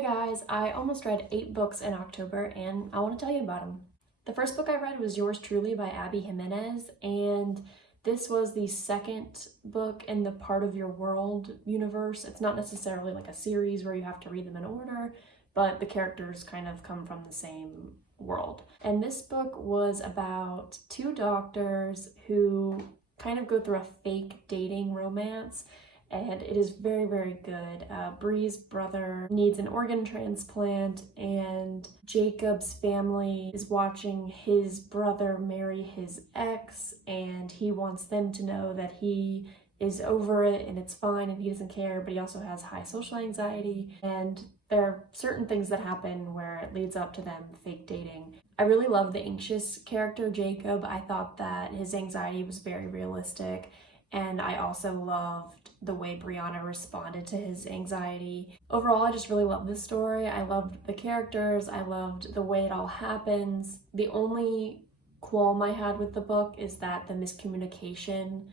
Hey guys, I almost read 8 books in October and I want to tell you about them. The first book I read was Yours Truly by Abby Jimenez, and this was the second book in the Part of Your World universe. It's not necessarily like a series where you have to read them in order, but the characters kind of come from the same world. And this book was about 2 doctors who kind of go through a fake dating romance, and it is very, very good. Bree's brother needs an organ transplant, and Jacob's family is watching his brother marry his ex, and he wants them to know that he is over it and it's fine and he doesn't care, but he also has high social anxiety, and there are certain things that happen where it leads up to them fake dating. I really love the anxious character, Jacob. I thought that his anxiety was very realistic, and I also loved the way Brianna responded to his anxiety. Overall, I just really loved this story. I loved the characters. I loved the way it all happens. The only qualm I had with the book is that the miscommunication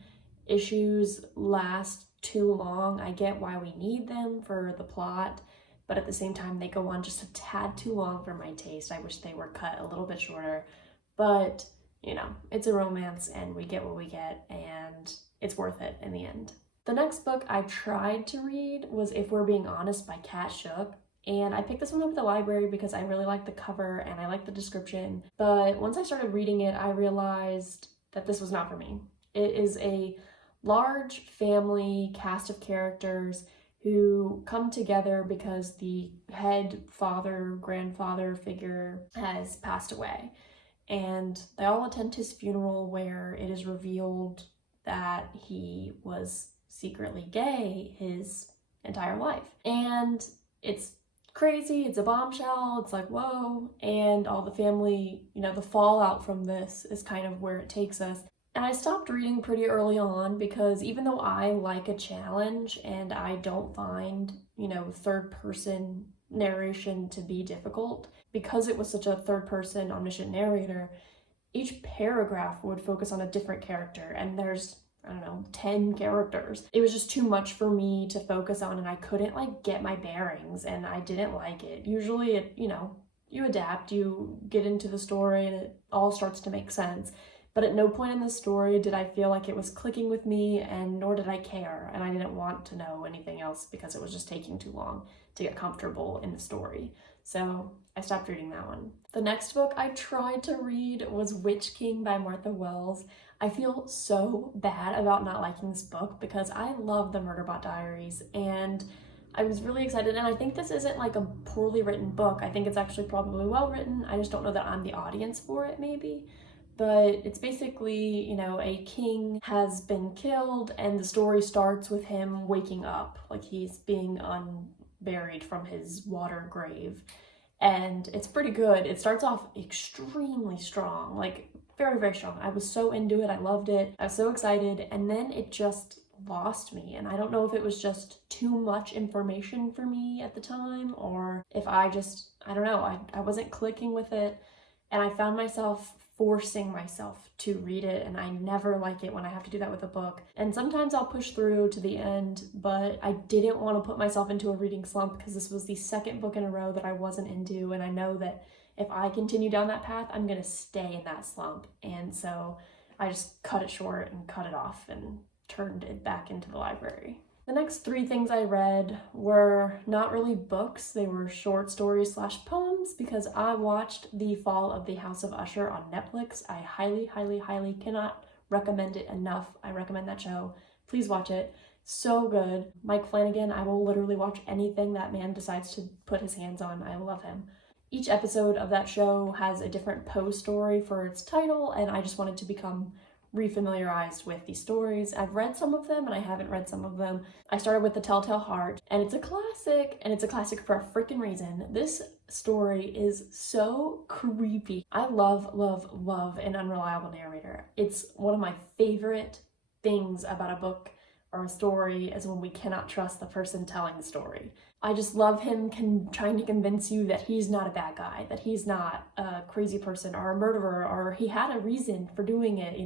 issues last too long. I get why we need them for the plot, but at the same time, they go on just a tad too long for my taste. I wish they were cut a little bit shorter, but you know, it's a romance and we get what we get, and it's worth it in the end. The next book I tried to read was If We're Being Honest by Kat Shook, and I picked this one up at the library because I really liked the cover and I liked the description, but once I started reading it, I realized that this was not for me. It is a large family cast of characters who come together because the head grandfather figure has passed away, and they all attend his funeral where it is revealed that he was secretly gay his entire life. And it's crazy, it's a bombshell, it's like, whoa, and all the family, the fallout from this is kind of where it takes us. And I stopped reading pretty early on because even though I like a challenge and I don't find, third person narration to be difficult, because it was such a third person omniscient narrator, each paragraph would focus on a different character, and there's 10 characters. It was just too much for me to focus on, and I couldn't get my bearings, and I didn't like it. Usually it, you adapt, you get into the story and it all starts to make sense. But at no point in the story did I feel like it was clicking with me, and nor did I care, and I didn't want to know anything else because it was just taking too long to get comfortable in the story. So I stopped reading that one. The next book I tried to read was Witch King by Martha Wells. I feel so bad about not liking this book because I love the Murderbot Diaries, and I was really excited, and I think this isn't like a poorly written book. I think it's actually probably well written. I just don't know that I'm the audience for it, maybe. But it's basically, a king has been killed, and the story starts with him waking up, like he's being unburied from his water grave. And it's pretty good. It starts off extremely strong, like very, very strong. I was so into it. I loved it. I was so excited. And then it just lost me. And I don't know if it was just too much information for me at the time, or if I don't know, I wasn't clicking with it. And I found myself forcing myself to read it, and I never like it when I have to do that with a book. And sometimes I'll push through to the end, but I didn't want to put myself into a reading slump because this was the second book in a row that I wasn't into, and I know that if I continue down that path, I'm gonna stay in that slump. And so I just cut it short and cut it off and turned it back into the library. The next 3 things I read were not really books, they were short stories / poems, because I watched The Fall of the House of Usher on Netflix. I highly, highly, highly cannot recommend it enough. I recommend that show. Please watch it. So good. Mike Flanagan, I will literally watch anything that man decides to put his hands on. I love him. Each episode of that show has a different Poe story for its title, and I just wanted to become refamiliarized with these stories. I've read some of them and I haven't read some of them. I started with The Telltale Heart, and it's a classic, and it's a classic for a freaking reason. This story is so creepy. I love, love, love an unreliable narrator. It's one of my favorite things about a book or a story is when we cannot trust the person telling the story. I just love him trying to convince you that he's not a bad guy, that he's not a crazy person or a murderer, or he had a reason for doing it,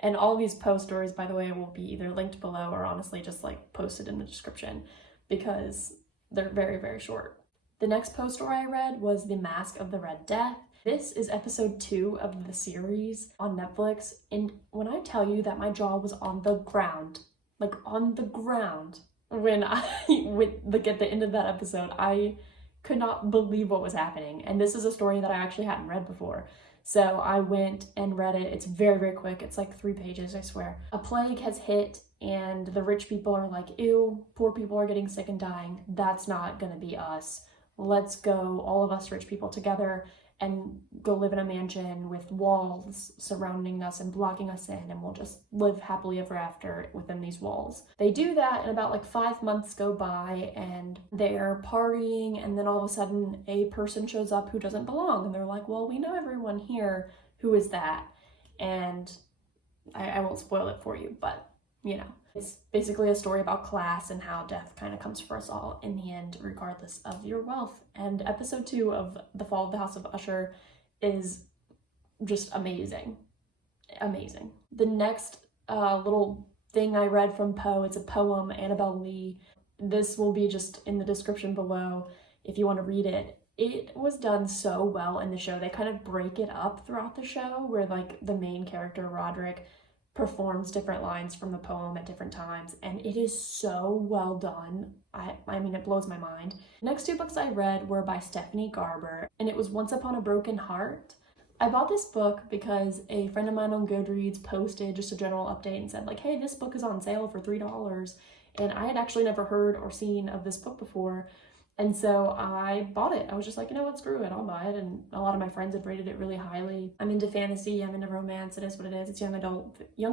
And all these Poe stories, by the way, will be either linked below or honestly just posted in the description because they're very, very short. The next Poe story I read was The Mask of the Red Death. This is episode 2 of the series on Netflix, and when I tell you that my jaw was on the ground, like on the ground, when I at the end of that episode, I could not believe what was happening. And this is a story that I actually hadn't read before. So I went and read it. It's very, very quick. It's like 3 pages, I swear. A plague has hit and the rich people are like, ew, poor people are getting sick and dying. That's not gonna be us. Let's go, all of us rich people together, and go live in a mansion with walls surrounding us and blocking us in, and we'll just live happily ever after within these walls. They do that, and about like 5 months go by and they're partying, and then all of a sudden a person shows up who doesn't belong, and they're like, well, we know everyone here. Who is that? And I won't spoil it for you, but you know, it's basically a story about class and how death kind of comes for us all in the end, regardless of your wealth. And episode 2 of The Fall of the House of Usher is just amazing. Amazing. The next little thing I read from Poe, it's a poem, Annabel Lee. This will be just in the description below if you want to read it. It was done so well in the show. They kind of break it up throughout the show, where like the main character, Roderick, performs different lines from the poem at different times, and it is so well done. I mean, it blows my mind. The next 2 books I read were by Stephanie Garber, and it was Once Upon a Broken Heart. I bought this book because a friend of mine on Goodreads posted just a general update and said like, hey, this book is on sale for $3, and I had actually never heard or seen of this book before. And so I bought it. I was just like, you know what, screw it, I'll buy it. And a lot of my friends had rated it really highly. I'm into fantasy, I'm into romance, it is what it is. It's young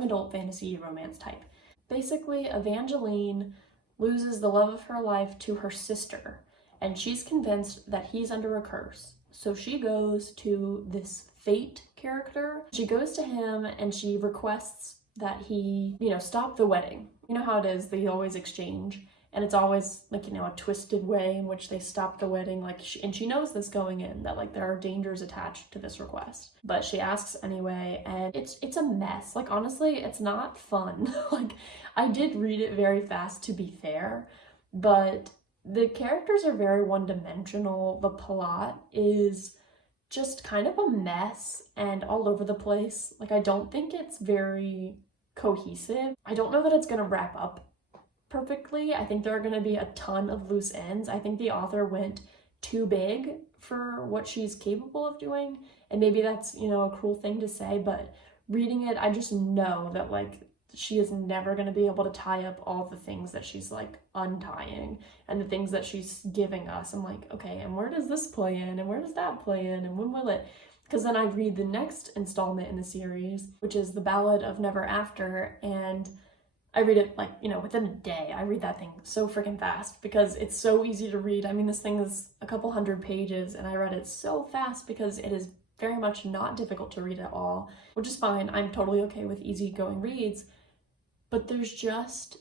adult fantasy romance type. Basically, Evangeline loses the love of her life to her sister, and she's convinced that he's under a curse. So she goes to this Fate character. She goes to him and she requests that he, stop the wedding. You know how it is, they always exchange. And it's always like, a twisted way in which they stop the wedding. And she knows this going in, that like there are dangers attached to this request. But she asks anyway, and it's a mess. Like, honestly, it's not fun. Like, I did read it very fast, to be fair, but the characters are very one-dimensional. The plot is just kind of a mess and all over the place. Like, I don't think it's very cohesive. I don't know that it's gonna wrap up perfectly. I think there are going to be a ton of loose ends. I think the author went too big for what she's capable of doing, and maybe that's, a cruel thing to say, but reading it, I just know that like she is never going to be able to tie up all the things that she's like untying and the things that she's giving us. I'm like, okay, and where does this play in, and where does that play in, and when will it? Because then I read the next installment in the series, which is The Ballad of Never After, and I read it like, within a day. I read that thing so freaking fast because it's so easy to read. I mean, this thing is a couple hundred pages, and I read it so fast because it is very much not difficult to read at all, which is fine. I'm totally okay with easygoing reads, but there's just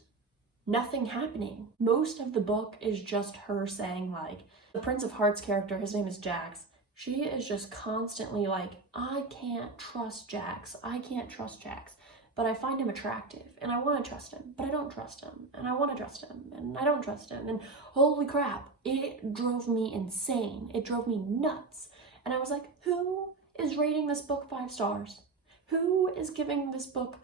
nothing happening. Most of the book is just her saying like, the Prince of Hearts character, his name is Jax, she is just constantly like, I can't trust Jax. I can't trust Jax. But I find him attractive, and I want to trust him, but I don't trust him, and I want to trust him, and I don't trust him, and holy crap, it drove me insane. It drove me nuts. And I was like, who is rating this book 5 stars? Who is giving this book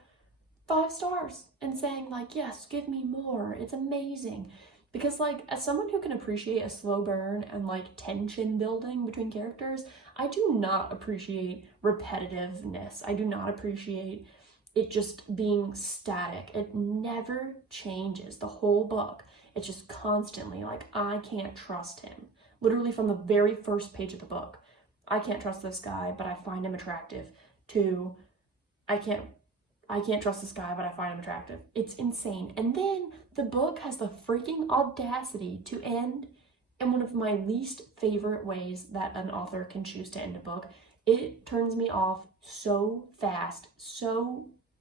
5 stars and saying like, yes, give me more, it's amazing? Because like, as someone who can appreciate a slow burn and like tension building between characters, I do not appreciate repetitiveness. I do not appreciate it just being static. It never changes the whole book. It's just constantly like, I can't trust him. Literally from the very first page of the book, I can't trust this guy, but I find him attractive, to I can't trust this guy, but I find him attractive. It's insane. And then the book has the freaking audacity to end in one of my least favorite ways that an author can choose to end a book. It turns me off so fast,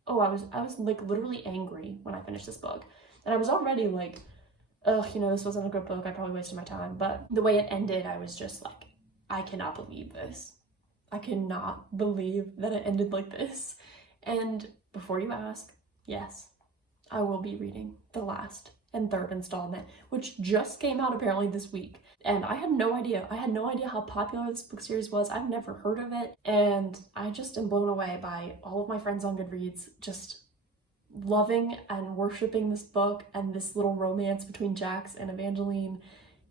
I was like literally angry when I finished this book. And I was already like, ugh, this wasn't a good book, I probably wasted my time. But the way it ended, I was just like, I cannot believe this. I cannot believe that it ended like this. And before you ask, yes, I will be reading the last and 3rd installment, which just came out apparently this week. And I had no idea. I had no idea how popular this book series was. I've never heard of it. And I just am blown away by all of my friends on Goodreads just loving and worshiping this book and this little romance between Jax and Evangeline.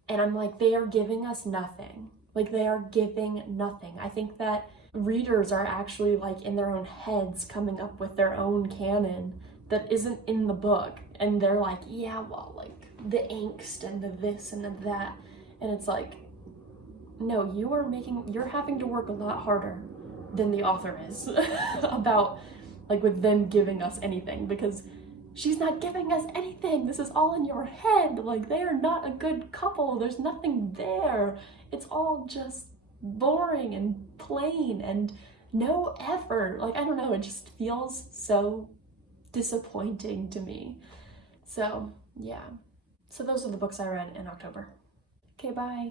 And I'm like, they are giving us nothing. Like, they are giving nothing. I think that readers are actually like in their own heads coming up with their own canon that isn't in the book. And they're like, yeah, well, like the angst and the this and the that. And it's like, no, you're having to work a lot harder than the author is about, like, with them giving us anything, because she's not giving us anything. This is all in your head. Like, they are not a good couple. There's nothing there. It's all just boring and plain and no effort. Like, I don't know, it just feels so disappointing to me. So, yeah. So those are the books I read in October. Okay, bye.